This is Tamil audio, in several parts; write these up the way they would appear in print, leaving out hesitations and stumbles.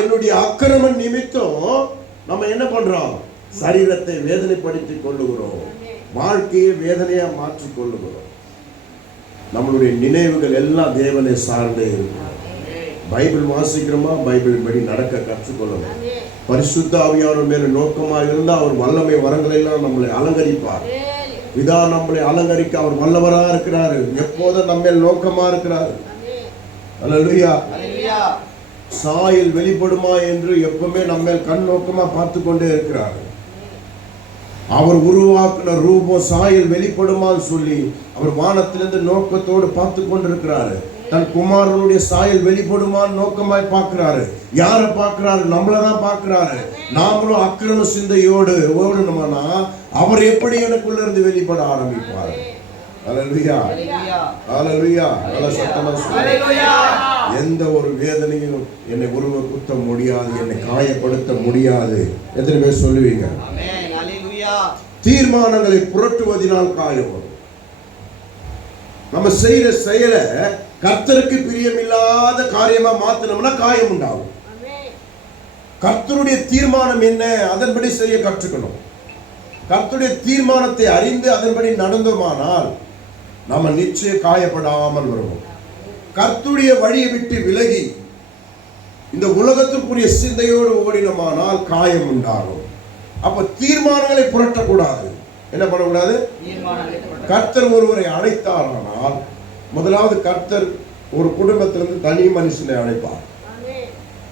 என்னுடைய அக்கிரம நிமித்தம் நம்ம என்ன பண்றோம்? சரீரத்தை வேதனைப்படுத்திக் கொள்ளுகிறோம், வாழ்க்கையை வேதனையா மாற்றிக் கொள்ளுகிறோம். நம்மளுடைய நினைவுகள் எல்லாம் தேவனை சார்ந்தே இருக்கும். பைபிள் வாசிக்கிறோமா, பைபிள் படி நடக்க கற்றுக்கொள்ளணும். பரிசுத்த ஆவியானவர் மேல நோக்கமாக இருந்தால் அவர் வல்லமை வரங்களை எல்லாம் நம்மளை அலங்கரிப்பார். பிதா நம்மளை அலங்கரிக்க அவர் வல்லவரா இருக்கிறாரு. எப்போதும் நம்ம மேல் நோக்கமா இருக்கிறாரு. அல்லேலூயா. சாயல் வெளிப்படுமா என்று எப்பவுமே நம்ம மேல் கண் நோக்கமா பார்த்து கொண்டே இருக்கிறாரு. அவர் உருவாக்குன ரூபம் சாயல் வெளிப்படுமா சொல்லி அவர் வானத்திலிருந்து நோக்கத்தோடு பார்த்து கொண்டிருக்கிறாரு. தன் குமாரனுடைய சாயல் வெளிப்படுமான்னு நோக்கமாய் பார்க்கிறாரு. யாரை பார்க்கிறாரு? நம்மளதான் பார்க்கிறாரு. நாமளும் அக்கிரம சிந்தையோடு ஓடணும்னா அவர் எப்படி எனக்குள்ள இருந்து வெளிப்பட ஆரம்பிப்பாரு. அல்லேலூயா, அல்லேலூயா. நல்ல சத்தமா சொல்லுங்க. எந்த ஒரு வேதனையும் என்னை உருவ குத்த முடியாது, என்னை காயப்படுத்த முடியாது. எத்தனை பேர் சொல்லுவீங்க? தீர்மானங்களை புரட்டுவதனால் காயம் வரும். நம்ம செய்யற செயலை கர்த்தருக்கு பிரியமில்லாத காரியமா மாத்தினோம்னா காயம் உண்டாகும். கர்த்தருடைய தீர்மானம் என்ன, அதன்படி செய்ய கற்றுக்கணும். கர்த்தருடைய தீர்மானத்தை அறிந்து அதன்படி நடந்தோமானால் நம்ம நிச்சயம் காயப்படாமல் வருவோம். கர்த்தருடைய வழியை விட்டு விலகி இந்த உலகத்திற்குரிய சிந்தையோடு ஓடினோமானால் காயம் உண்டாகும். அப்ப தீர்மானங்களை புரட்டக்கூடாது. என்ன பண்ணக்கூடாது? கர்த்தர் ஒருவரை அழைத்தாரானால் முதலாவது கர்த்தர் ஒரு குடும்பத்திலிருந்து தனி மனுஷனை அழைப்பார்.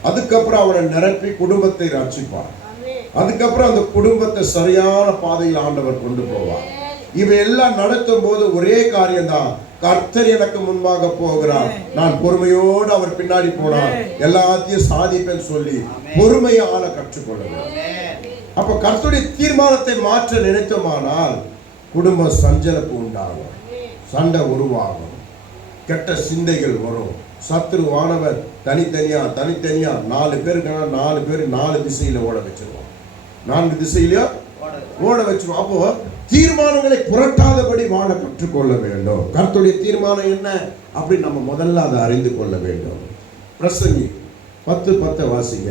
அதுக்கப்புறம் அவனை நிரப்பி குடும்பத்தை ரட்சிப்பார். அதுக்கப்புறம் அந்த குடும்பத்தை சரியான பாதையில் ஆண்டவர் கொண்டு போவார். இவையெல்லாம் நடத்தும் போது ஒரே காரியம்தான், கர்த்தர் எனக்கு முன்பாக போகிறார், நான் பொறுமையோடு அவர் பின்னாடி போனார், எல்லாத்தையும் சாதிப்பேன் சொல்லி பொறுமையால கற்றுக்கொள்ளுங்கள். அப்ப கர்த்தருடைய தீர்மானத்தை மாற்ற நினைத்தோமானால் குடும்ப சஞ்சலப்பு உண்டாகும், சண்டை உருவாகும், கெட்ட சிந்தைகள் வரும். சத்துருவானவர் தனித்தனியா 4 பேருக்குன்னா 4 பேர் 4 திசையில ஓட வச்சிருவோம், 4 திசையில ஓட வச்சிருவோம். அப்போ தீர்மானங்களை புரட்டாதபடி வாழ கற்றுக்கொள்ள வேண்டும். கர்த்தருடைய தீர்மானம் என்ன அப்படி நம்ம முதல்ல அதை அறிந்து கொள்ள வேண்டும். பிரசங்கி 10:10 வாசிங்க.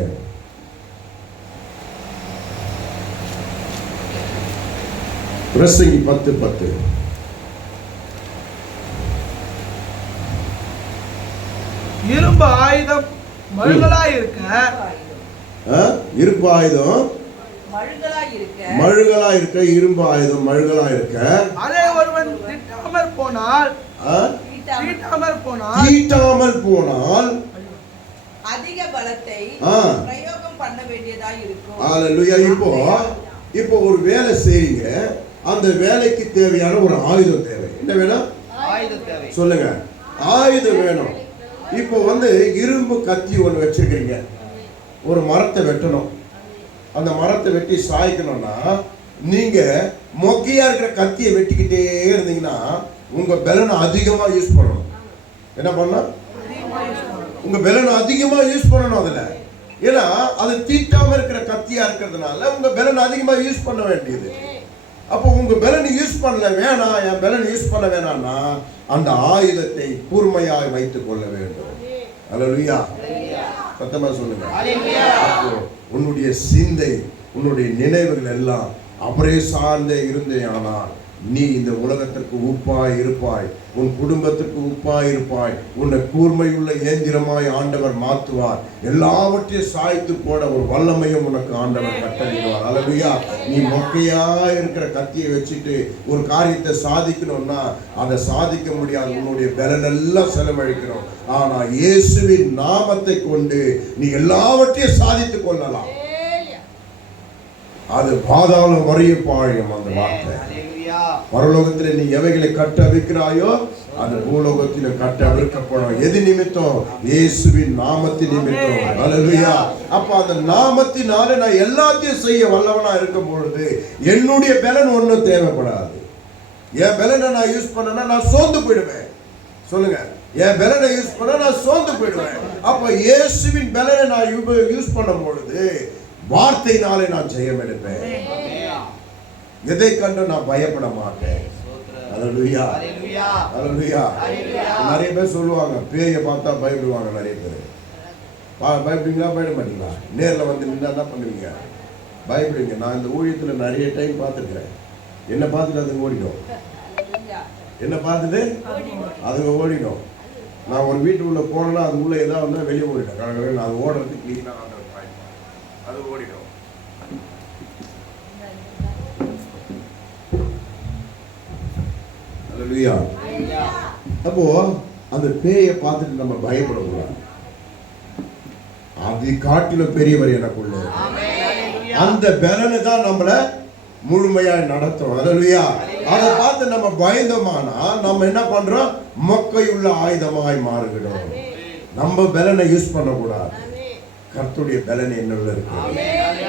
பிரசங்கி 10:10. இரும்பு ஆயுதம் மழுகலாய் இருக்க, இரும்பு ஆயுதம் மழுகலாய் இருக்க, இரும்பு ஆயுதம் மழுகலாய் இருக்க, அதே ஒருவன் தீட்டாமல் போனால் அதிக பலத்தை பிரயோகம் பண்ண வேண்டியதாய் இருக்கும். அல்லேலூயா. இப்போ ஒரு வேலை செய்யுங்க, அந்த வேலைக்கு தேவையான ஒரு ஆயுதம் தேவை. என்ன வேணும்? ஆயுதம் தேவை. சொல்லுங்க, ஆயுதம் வேணும். இப்போ இரும்பு கத்தி ஒன்று வச்சிருக்கீங்க, ஒரு மரத்தை வெட்டணும். அந்த மரத்தை வெட்டி சாய்க்கணும்னா நீங்க மொக்கையா இருக்கிற கத்தியை வெட்டிக்கிட்டே இருந்தீங்கன்னா உங்க பலனை அதிகமா யூஸ் பண்ணணும். என்ன பண்ணணும்? உங்க பலனை அதிகமா யூஸ் பண்ணணும் அதுல. ஏன்னா அது தீட்டாம இருக்கிற கத்தியா இருக்கிறதுனால உங்க பலன் அதிகமா யூஸ் பண்ண வேண்டியது. அப்போ உங்க பலன் யூஸ் பண்ணல வேணாம், என் பலன் யூஸ் பண்ண வேணாம்னா அந்த ஆயுதத்தை கூர்மையாக வைத்துக் கொள்ள வேண்டும். அல்லேலூயா. சத்தமா சொல்லுங்க. அப்போ உன்னுடைய சிந்தை, உன்னுடைய நினைவுகள் எல்லாம் அவரே சார்ந்தே இருந்தே ஆனால் நீ இந்த உலகத்திற்கு உப்பாய் இருப்பாய், உன் குடும்பத்திற்கு உப்பாய் இருப்பாய், உன்னை கூர்மையுள்ள இயந்திரமாய் ஆண்டவர் மாற்றுவார். எல்லாவற்றையும் சாய்த்து போட ஒரு வல்லமையும் உனக்கு ஆண்டவர் கட்டளையிடுவார். அல்லேலூயா. நீ மொக்கையா இருக்கிற கத்தியை வச்சுட்டு ஒரு காரியத்தை சாதிக்கணும்னா அதை சாதிக்க முடியாது. உன்னுடைய பலனெல்லாம் செலவழிக்கணும். ஆனா இயேசுவின் நாமத்தை கொண்டு நீ எல்லாவற்றையும் சாதித்துக் கொள்ளலாம். அது பாதாளம் வரைய பாழியம். அந்த வார்த்தை பரலோகத்தில் நீ எவைகளை கட்ட அவிக்கிறாயோ அது பூலோகத்திலும் கட்ட அவிழ்க்கப்படும். எது நிமித்தம்? இயேசுவின் நாமத்தின் நிமித்தம். அல்லேலூயா. அப்ப அந்த நாமத்தினால நான் எல்லாத்தையும் செய்ய வல்லவனா இருக்கும் பொழுது என்னுடைய பலன் ஒன்றும் தேவைப்படாது. என் பலனை நான் யூஸ் பண்ணனா நான் சோர்ந்து போயிடுவேன். சொல்லுங்க, என் பலனை யூஸ் பண்ண நான் சோர்ந்து போயிடுவேன். அப்ப இயேசுவின் பலனை நான் யூஸ் பண்ணும் பொழுது வார்த்தையினாலே நான் ஜெயம் எடுப்பேன். எதை கண்டு நான் பயப்பட மாட்டேன். அல்லேலூயா. அல்லேலூயா. அல்லேலூயா. நிறைய பேர் சொல்லுவாங்க பேயை பார்த்தா பயப்படுவாங்க. நிறைய பேர் பயப்படுவீங்களா பயப்பட மாட்டீங்களா? நேரில் வந்து நின்னா என்ன பண்ணுவீங்க? பயப்படுவீங்க. நான் இந்த ஊழியத்தில் நிறைய டைம் பார்த்துருக்கிறேன். என்னை பார்த்துட்டு அதுங்க ஓடிடும். என்னை பார்த்துட்டு அதுங்க ஓடிடும். நான் ஒரு வீட்டுக்குள்ளே போனேன்னா அது உள்ளே ஏதாவது வந்தால் வெளியே ஓடிடும். கடற்கரை அது ஓடுறதுக்கு க்ளீனாக அது ஓடிடும். அல்லேலூயா. அப்போ அந்த பேயை பார்த்துட்டு நம்ம பயப்படக்கூடாது. அது காட்டிலும் பெரியவர் எனக்குள்ள. அந்த பலனை தான் நம்மள முழுமையாய் நடத்தும். அல்லேலூயா. அதை பார்த்து நம்ம பயந்தோமானா நம்ம என்ன பண்றோம்? மொக்கையுள்ள ஆயுதமாய் மாறுகிறோம். நம்ம பலனை யூஸ் பண்ணக்கூடாது. கர்த்தருடைய பலன் என்னுள்ள இருக்கு.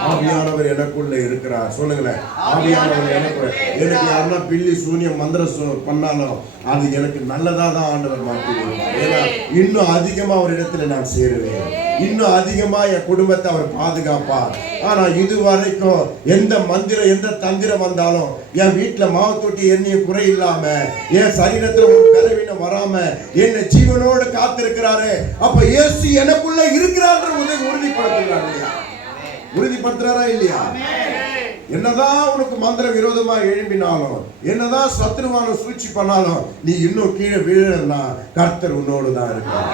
ஆவியானவர் எனக்குள்ள இருக்கிறார். சொல்லுங்களேன், ஆவியானவர் எனக்குள்ள. எனக்கு யாருன்னா பில்லி சூனியம் மந்திரம் பண்ணாலும் அது எனக்கு நல்லதா தான் ஆண்டவர் மாற்றி விடுவார். ஏன்னா இன்னும் அதிகமா அவர் இடத்துல நான் சேருவேன். இன்னும் அதிகமா என் குடும்பத்தை அவர் பாதுகாப்பார். ஆனா இது வரைக்கும் எந்த மந்திரம் எந்த தந்திரம் வந்தாலும் என் வீட்டுல மாவு தொட்டி எண்ணிய குறை இல்லாம, என் சரீரத்துல ஒரு பலவீனம் வராம என்னை ஜீவனோடு காத்திருக்கிறாரு. அப்ப இயேசு எனக்குள்ள இருக்கிறார் உறுதிப்படுத்துகிறார் இல்லையா? உறுதிப்படுத்துறாரா இல்லையா? என்னதான் உனக்கு மந்திர விரோதமா எழும்பினாலும், என்னதான் சத்துருவான சூழ்ச்சி பண்ணாலும், நீ இன்னும் கீழே விழனா கர்த்தர் உன்னோடு தான் இருக்கிறார்.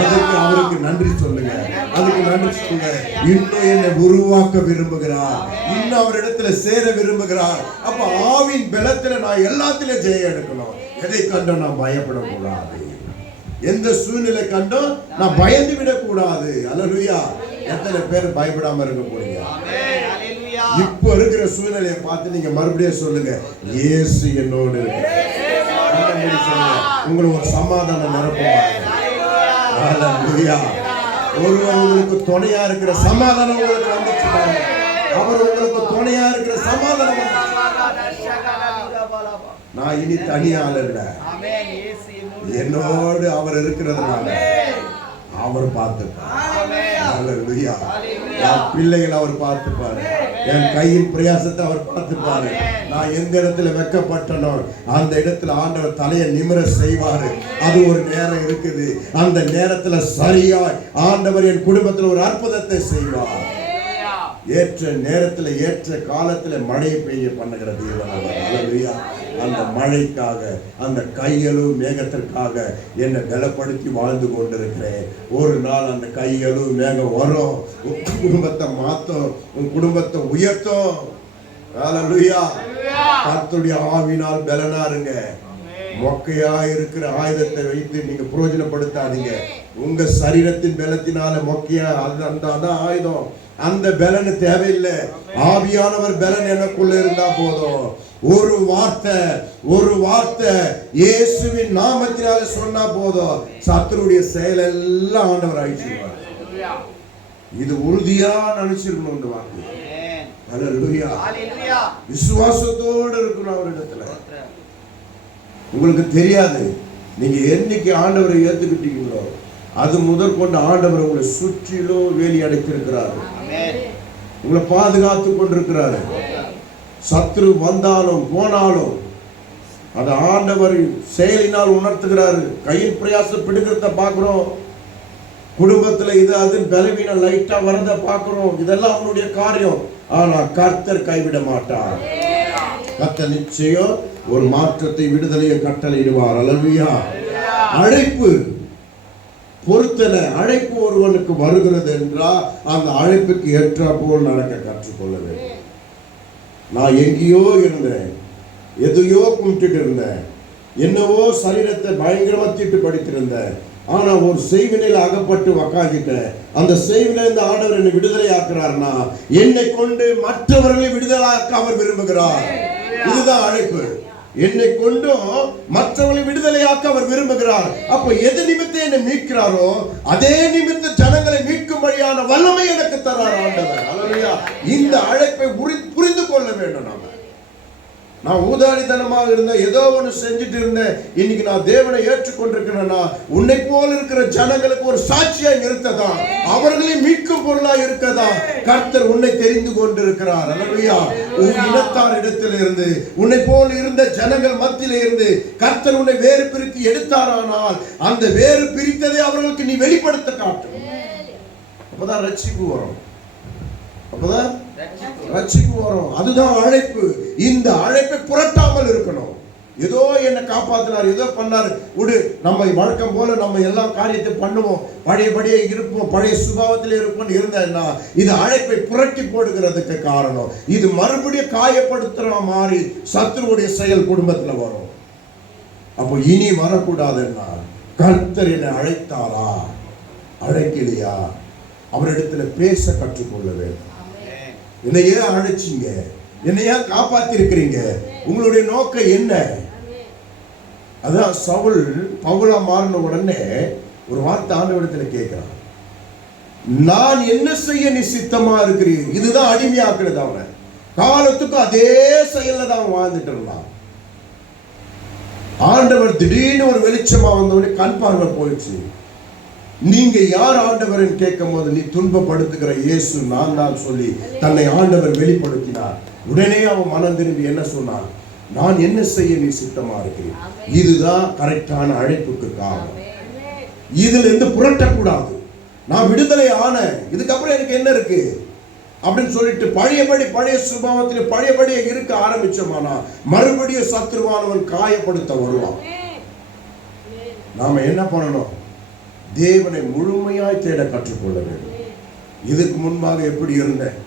அதுக்கு அவருக்கு நன்றி சொல்லுங்க. அதுக்கு நன்றி சொல்லுங்க. இன்னும் என்னை உருவாக்க விரும்புகிறார். இன்னும் அவரிடத்துல சேர விரும்புகிறார். அப்ப ஆவின் பலத்துல நான் எல்லாத்திலும் ஜெயம் எடுக்கணும். எதை கண்டும் நான் பயப்படக்கூடாது. எந்த சூழ்நிலை கண்டும் நான் பயந்து விடக்கூடாது. அல்லேலூயா. எத்தனை பேர் பயப்படாம இருக்க போறீங்க? இப்ப இருக்கிற சூழ்நிலையை பார்த்து நீங்க மறுபடியும் சொல்லுங்க, இயேசு என்னோடு இருக்கிறார். உங்களுக்கு ஒரு சமாதானம் நிரப்புவார். அல்லேலூயா. ஒருவர் உங்களுக்கு துணையா இருக்கிற சமாதானம் உங்களுக்கு வந்துச்சு பாருங்க. அவர் உங்களுக்கு துணையா இருக்கிற சமாதானம். நான் இனி தனியால் இல்ல, என்னோடு அவர் இருக்கிறதுனால அவர் பார்த்துப்பார். என் பிள்ளைகளை அவர் பார்த்துப்பாரு. என் கையின் பிரயாசத்தை அவர் பார்த்துப்பாரு. நான் எந்த இடத்துல வெக்கப்பட்டனோ அந்த இடத்துல ஆண்டவர் தலையை நிமிர செய்வாரு. அது ஒரு நேரம் இருக்குது. அந்த நேரத்துல சரியா ஆண்டவர் என் குடும்பத்தில் ஒரு அற்புதத்தை செய்வார். ஏற்ற நேரத்துல ஏற்ற காலத்துல மழை பெய்ய பண்ணுகிற தேவன் அவர். அல்லேலூயா. அந்த மழைக்காக, அந்த கையளவு மேகத்திற்காக என்னை பலப்படுத்தி வாழ்ந்து கொண்டிருக்கிறேன். ஒரு நாள் அந்த கையளவு மேகம் வரும், உன் குடும்பத்தை மாத்தும், உன் குடும்பத்தை உயர்த்தும். அல்லேலூயா. கர்த்தருடைய ஆவினால் பலனா இருங்க. மொக்கையா இருக்கிற ஆயுதத்தை வைத்து நீங்க பிரயோஜனப்படுத்தாதீங்க. உங்க சரீரத்தின் பலத்தினால மொக்கையா அந்த ஆயுதம், அந்த பலன் தேவையில்லை. ஆவியானவர் பலன் எனக்குள்ள இருந்தா போதும். ஒரு வார்த்தை இயேசுவின் நாமத்தினால சொன்னா போதும், சத்துருடைய செயல் எல்லாம் ஆண்டவர் அழிச்சிடுவார். இது உறுதியா நினைச்சிருக்கணும். வாக்கு. அல்லேலூயா. விசுவாசத்தோடு இருக்கணும் அவரிடத்துல. உங்களுக்கு தெரியாது, நீங்க என்னைக்கு ஆண்டவரை ஏத்துக்கிட்டீங்களோ அது முதற்கொண்டு ஆண்டவர் உங்களை சுற்றிலும் வேலி அடைத்திருக்கிறாரு. உங்களை பாதுகாத்து கொண்டிருக்கிறாரு. சத்ரு வந்தாலும் போனாலும் அது ஆண்டவர் செயலினால் உணர்த்துகிறாரு. கையின் பிரயாசம் பிடிக்கிறத பார்க்கிறோம். குடும்பத்துல இது அது பலவீன லைட்டா வரத பார்க்கிறோம். இதெல்லாம் அவனுடைய காரியம். ஆனா கர்த்தர் கைவிட மாட்டார். கர்த்தர் நிச்சயம் ஒரு மாற்றத்தை, விடுதலையை கட்டளையிடுவார். அல்லேலூயா. அழைப்பு பொறுத்தன அழைப்பு ஒருவனுக்கு வருகிறது என்றால் அந்த அழைப்புக்கு ஏற்ற போல் நடக்க கற்றுக்கொள்ள வேண்டும். நான் எங்கேயோ இருந்தேன், எதையோ கும்பிட்டு இருந்தேன், என்னவோ சரீரத்தை பயங்கரமா தீட்டு படித்திருந்தேன். ஆனா ஒரு செய்வினையில் அகப்பட்டு உக்காந்துட்டேன். அந்த செய்வினையிலிருந்து ஆண்டவர் என்னை விடுதலை ஆக்குறார்னா என்னை கொண்டு மற்றவர்களை விடுதலாக்க அவர் விரும்புகிறார். இதுதான் அழைப்பு. என்னை கொண்டும் மற்றவர்களை விடுதலையாக்க அவர் விரும்புகிறார். அப்ப எது நிமித்தம் என்னை மீட்கிறாரோ அதே நிமித்த ஜனங்களை மீட்கும்படியான வல்லமை எனக்கு தரார் ஆண்டவர். அல்லேலூயா. இந்த அழைப்பை புரிந்து கொள்ள வேண்டும். நாம நான் ஊதாரித்தனமாக இருந்தேன், ஏதோ ஒன்று செஞ்சுட்டு இருந்தேன், இன்னைக்கு நான் தேவனை ஏற்றுக்கொண்டிருக்கிறேன்னா உன்னை போல இருக்கிற ஜனங்களுக்கு ஒரு சாட்சியாய் நிறுத்ததா, அவர்களையும் மீட்கும் பொருளாய் இருக்கதா கர்த்தர் உன்னை தெரிந்து கொண்டிருக்கிறார். அல்லேலூயா. உன் இனத்தார் இடத்தில் இருந்து, உன்னை போல இருந்த ஜனங்கள் மத்தியிலே இருந்து கர்த்தர் உன்னை வேறு பிரித்து எடுத்தாரானால் அந்த வேறு பிரித்ததை அவர்களுக்கு நீ வெளிப்படுத்த காட்டும். அப்பதான் ரட்சிப்பு வரும், அப்பதான் ரட்சிப்பு வரும். அதுதான் அழைப்பு. இந்த அழைப்பை புரட்டாமல் இருக்கணும். ஏதோ என்ன காப்பாத்தினார், ஏதோ பண்ணாரு விடு, நம்ம வழக்கம் போல நம்ம எல்லா காரியத்தை பண்ணுவோம், பழையபடியே இருப்போம், பழைய சுபாவத்தில் இருப்போம் இருந்தா இது அழைப்பை புரட்டி போடுகிறதுக்கு காரணம். இது மறுபடியும் காயப்படுத்துற மாதிரி சத்துருவுடைய செயல் குடும்பத்துல வரும். அப்போ இனி வரக்கூடாதுன்னா கர்த்தர் என்னை அழைத்தாரா அழைக்கலையா அவரிடத்துல பேச கற்றுக்கொள்ள வேண்டும். என்னை ஏன் அழைச்சிங்க, என்னை ஏன் காப்பாத்தி இருக்கிறீங்க, உங்களுடைய நோக்கம் என்ன? அதான் சவுல் பவுலா மாறின உடனே ஒரு வார்த்தை ஆண்டவரிடத்துல கேட்கிறான், நான் என்ன செய்ய நீ சித்தமா இருக்கிறீர். இதுதான் அடிமையாக்குறது. அவனை காலத்துக்கு அதே செயல்ல தான் வாழ்ந்துட்டு இருந்தான். ஆண்டவர் திடீர்னு ஒரு வெளிச்சமா வந்தவனே கண் பார்வை போயிடுச்சு. நீங்க யார் ஆண்டவர் கேட்கும் போது நீ துன்பப்படுத்துகிற இயேசு நான் தான் சொல்லி தன்னை ஆண்டவர் வெளிப்படுத்தினார். உடனே அவன் மனம் திரும்பி என்ன சொன்னான், நான் என்ன செய்ய நீ சித்தமா இருக்கிறேன். இதுதான் கரெக்டான அழைப்புக்கு காரணம். இதுல இருந்து புரட்டக்கூடாது. நான் விடுதலை ஆன இதுக்கப்புறம் எனக்கு என்ன இருக்கு அப்படின்னு சொல்லிட்டு பழைய சுபாவத்தில் பழையபடியே இருக்க ஆரம்பிச்சோமானா மறுபடியும் சத்துருவானவன் காயப்படுத்த வருவான். நாம என்ன பண்ணணும், தேவனை முழுமையாய் தேட கற்றுக்கொள்ள வேண்டும். இதுக்கு முன்பாக எப்படி இருந்தேன்,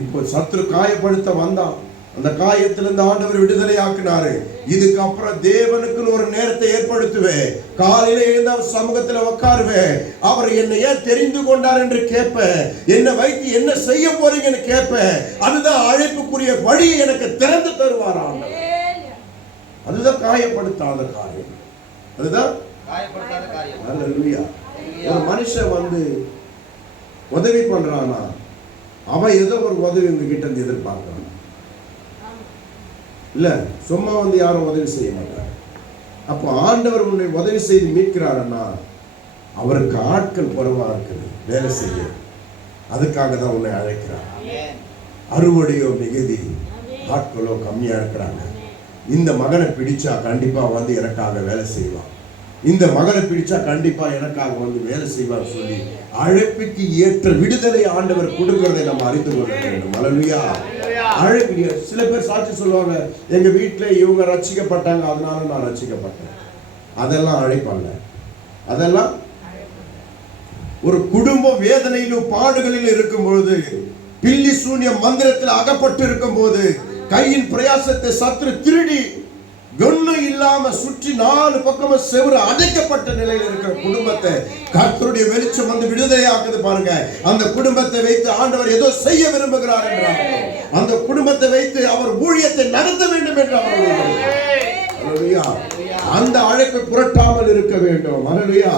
இப்போ சத்துரு காயப்படுத்த வந்தான், அந்த காயத்திலிருந்து ஆண்டவர் விடுதலை ஆக்கினாரு. இதுக்கப்புறம் தேவனுக்குன்னு ஒரு நேரத்தை ஏற்படுத்துவேன், காலையில எழுந்த சமூகத்துல உட்காருவேன், அவர் என்னை ஏன் தெரிந்து கொண்டார் என்று கேட்பேன், என்னை வைத்து என்ன செய்ய போறீங்கன்னு கேட்பேன். அதுதான் அழைப்புக்குரிய வழி எனக்கு திறந்து தருவார் ஆண்டவர். அதுதான் காயப்படுத்தாத காரியம், அதுதான் காயப்படுத்தாத காரியம். அல்லேலூயா. ஒரு மனுஷன் உதவி பண்றானா அவன் ஏதோ ஒரு உதவி உங்ககிட்ட இருந்து எதிர்பார்க்கிறான். இல்ல சும்மா யாரும் உதவி செய்ய மாட்டார். அப்போ ஆண்டவர் உன்னை உதவி செய்து மீட்கிறாருன்னா அவருக்கு ஆட்கள் குறைவா இருக்குது வேலை செய்ய. அதுக்காக தான் உன்னை அழைக்கிறார். அறுவடையோ மிகுதி, ஆட்களோ கம்மியா இருக்கிறாங்க. இந்த மகனை பிடிச்சா கண்டிப்பா எனக்காக வேலை செய்வான், இந்த மகனை பிடிச்சா கண்டிப்பா எனக்காக வேலை செய்வார் சொல்லி அழைப்புக்கு ஏற்ற விடுதலை ஆண்டவர் கொடுக்கிறதை நம்ம அறிந்து கொள்ள வேண்டும். அல்லேலூயா. அழைப்பு. சில பேர் சாட்சி சொல்லுவாங்க, எங்க வீட்டுல இவங்க ரட்சிக்கப்பட்டாங்க அதனால நான் ரட்சிக்கப்பட்டேன். அதெல்லாம் அழைப்பல்ல. அதெல்லாம் ஒரு குடும்ப வேதனையிலும் பாடுகளிலும் இருக்கும் பொழுது, பில்லி சூன்ய மந்திரத்தில் அகப்பட்டு இருக்கும் போது, கையின் பிரயாசத்தை சத்துரு திருடி ஒண்ணும் இல்லாம சுற்றி 4 பக்கமும் செவுறு அடைக்கப்பட்ட நிலையில் இருக்கிற குடும்பத்தை கர்த்தருடைய வெளிச்சம் விடுதலையாக்குது பாருங்க. அந்த குடும்பத்தை வைத்து ஆண்டவர் ஏதோ செய்ய விரும்புகிறார் என்றார். அந்த குடும்பத்தை வைத்து அவர் ஊழியத்தை நடத்த வேண்டும் என்றார். அந்த அழைப்பை புரட்டாமல் இருக்க வேண்டும். அல்லேலூயா.